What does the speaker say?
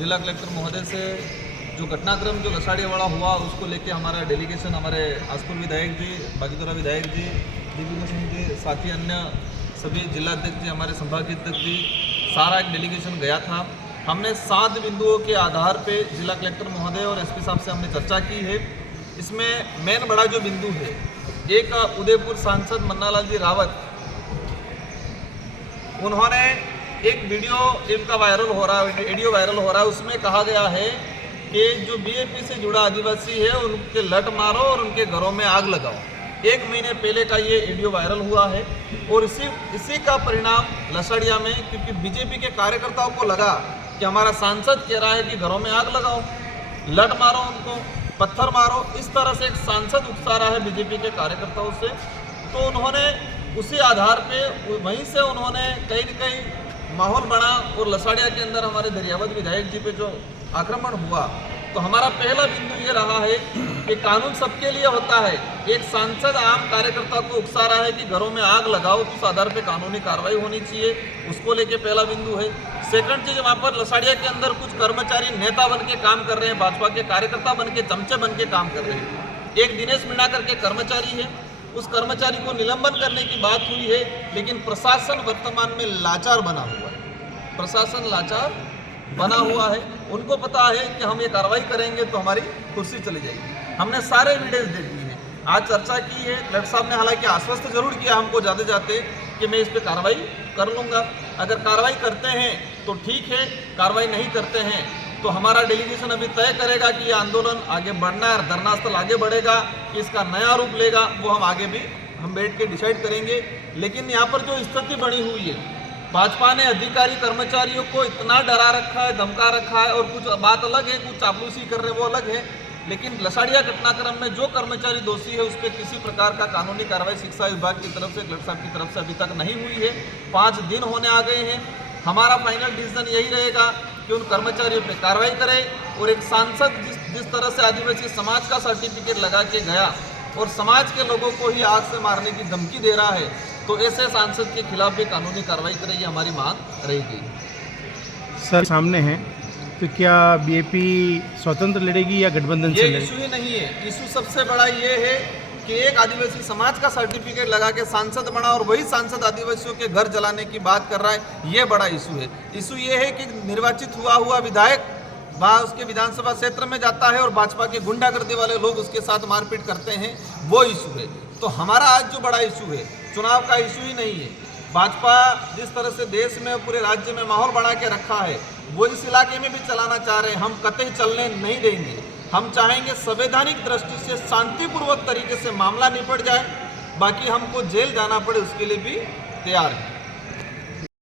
जिला कलेक्टर महोदय से जो घटनाक्रम जो लसाड़ियावाड़ा हुआ उसको लेके हमारा डेलीगेशन हमारे आसपुर विधायक जी, बागीतोरा विधायक जी, दिग्विजय सिंह जी, साथी अन्य सभी जिलाध्यक्ष जी, हमारे संभागीय अध्यक्ष जी, सारा एक डेलीगेशन गया था। हमने 7 बिंदुओं के आधार पे जिला कलेक्टर महोदय और एसपी साहब से हमने चर्चा की है। इसमें मेन बड़ा जो बिंदु है, एक उदयपुर सांसद मन्नालाल जी रावत, उन्होंने एक वीडियो इनका वायरल हो रहा है, ऑडियो वायरल हो रहा है, उसमें कहा गया है कि जो बीएपी से जुड़ा आदिवासी है उनके लट मारो और उनके घरों में आग लगाओ। 1 महीने पहले का ये ऑडियो वायरल हुआ है और इसी का परिणाम लसड़िया में, क्योंकि बीजेपी के कार्यकर्ताओं को लगा कि हमारा सांसद कह रहा है कि घरों में आग लगाओ, लट मारो, उनको पत्थर मारो, इस तरह से एक सांसद उकसा रहा है बीजेपी के कार्यकर्ताओं से। तो उन्होंने उसी आधार पे वहीं से उन्होंने कहीं न कहीं माहौल बना और लसाड़िया के अंदर हमारे दरियावत विधायक जी पे जो आक्रमण हुआ, तो हमारा पहला बिंदु ये रहा है कि कानून सबके लिए होता है। एक सांसद आम कार्यकर्ता को उकसा रहा है कि घरों में आग लगाओ, तो उस आधार पे कानूनी कार्रवाई होनी चाहिए, उसको लेके पहला बिंदु है। सेकंड चीज, वहाँ पर लसाड़िया के अंदर कुछ कर्मचारी नेता बन के काम कर रहे हैं, भाजपा के कार्यकर्ता बन के, चमचे बन के काम कर रहे हैं। एक दिनेश मीणा करके कर्मचारी है, उस कर्मचारी को निलंबन करने की बात हुई है, लेकिन प्रशासन वर्तमान में लाचार बना हुआ है। प्रशासन लाचार बना हुआ है, उनको पता है कि हम ये कार्रवाई करेंगे तो हमारी कुर्सी चली जाएगी। हमने सारे वीडियोज देख लिए हैं, आज चर्चा की है। कलेक्टर साहब ने हालांकि आश्वस्त जरूर किया हमको जाते जाते कि मैं इस पर कार्रवाई कर लूँगा। अगर कार्रवाई करते हैं तो ठीक है, कार्रवाई नहीं करते हैं तो हमारा डेलीगेशन अभी तय करेगा कि ये आंदोलन आगे बढ़ना है, धरना स्थल आगे बढ़ेगा, कि इसका नया रूप लेगा, वो हम आगे भी हम बैठ के डिसाइड करेंगे। लेकिन यहाँ पर जो स्थिति बनी हुई है, भाजपा ने अधिकारी कर्मचारियों को इतना डरा रखा है, धमका रखा है, और कुछ बात अलग है, कुछ चापलूसी कर रहे हैं वो अलग है, लेकिन लसाड़िया घटनाक्रम में जो कर्मचारी दोषी है उस पर किसी प्रकार का कानूनी कार्रवाई शिक्षा विभाग की तरफ से, कलेक्टर साहब की तरफ से अभी तक नहीं हुई है। 5 दिन होने आ गए हैं। हमारा फाइनल डिसीजन यही रहेगा कि उन कर्मचारियों पे कार्रवाई करें, और एक सांसद जिस तरह से आदिवासी समाज का सर्टिफिकेट लगा के गया और समाज के लोगों को ही आग से मारने की धमकी दे रहा है, तो ऐसे सांसद के खिलाफ भी कानूनी कार्रवाई करें, ये हमारी मांग रहेगी। सर सामने है, तो क्या बीएपी स्वतंत्र लड़ेगी या गठबंधन से ये लड़ेगी? इशू ही नहीं है। इशू सबसे बड़ा ये है कि एक आदिवासी समाज का सर्टिफिकेट लगा के सांसद बना और वही सांसद आदिवासियों के घर जलाने की बात कर रहा है, ये बड़ा इशू है। इशू ये है कि निर्वाचित हुआ विधायक वहाँ उसके विधानसभा क्षेत्र में जाता है और भाजपा के गुंडागर्दी वाले लोग उसके साथ मारपीट करते हैं, वो इशू है। तो हमारा आज जो बड़ा इशू है, चुनाव का इशू ही नहीं है। भाजपा जिस तरह से देश में, पूरे राज्य में माहौल बना के रखा है, वो इस इलाके में भी चलाना चाह रहे हैं। हम कतई चलने नहीं देंगे। हम चाहेंगे संवैधानिक दृष्टि से शांतिपूर्वक तरीके से मामला निपट जाए, बाकी हमको जेल जाना पड़े उसके लिए भी तैयार है।